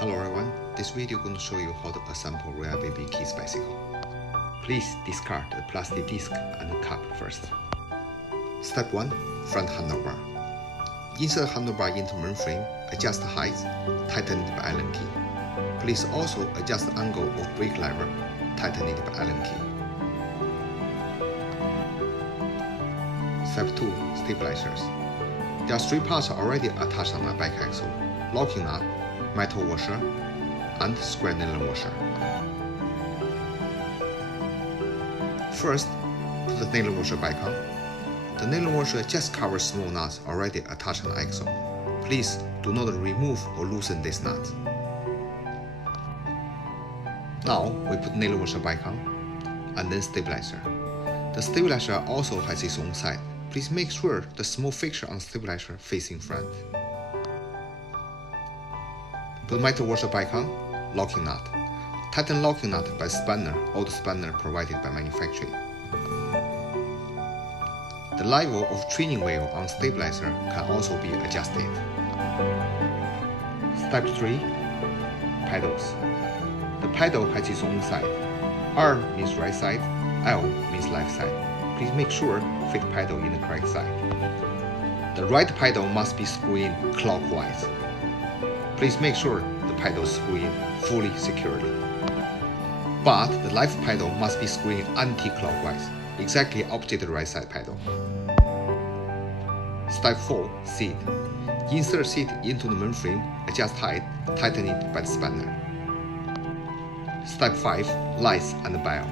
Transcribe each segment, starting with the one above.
Hello everyone, this video is going to show you how to assemble royalbaby kids bicycle. Please discard the plastic disc and the cap first. Step 1. Front handlebar. Insert handlebar into main frame, adjust the height, tighten it by Allen key. Please also adjust the angle of brake lever, tighten it by Allen key. Step 2. Stabilizers. There are 3 parts already attached on the bike axle: locking nut, metal washer, and square nylon washer. First, put the nylon washer back on. The nylon washer just covers small nuts already attached on the axle. Please do not remove or loosen this nut. Now we put nylon washer back on, and then stabilizer. The stabilizer also has its own side. Please make sure the small fixture on the stabilizer facing front. Put metal washer back on, locking nut. Tighten locking nut by spanner or the spanner provided by manufacturer. The level of training wheel on stabilizer can also be adjusted. Step 3. Pedals. The pedal has its own side. R means right side, L means left side. Please make sure fit pedal in the correct side. The right pedal must be screwed in clockwise. Please make sure the pedal is screwed in fully securely. But the left pedal must be screwed in anti-clockwise, exactly opposite the right side pedal. Step 4. Seat. Insert seat into the main frame, adjust height, tighten it by the spanner. Step 5. Lights and bell.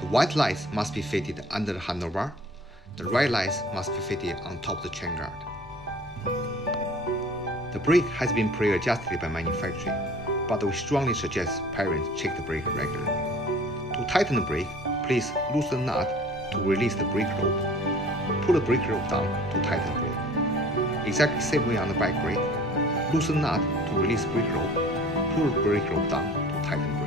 The white lights must be fitted under the handlebar. The red lights must be fitted on top of the chain guard. The brake has been pre-adjusted by manufacturer, but we strongly suggest parents check the brake regularly. To tighten the brake, please loosen the nut to release the brake rope. Pull the brake rope down to tighten the brake. Exactly same way on the bike brake. Loosen the nut to release brake rope. Pull the brake rope down to tighten the brake.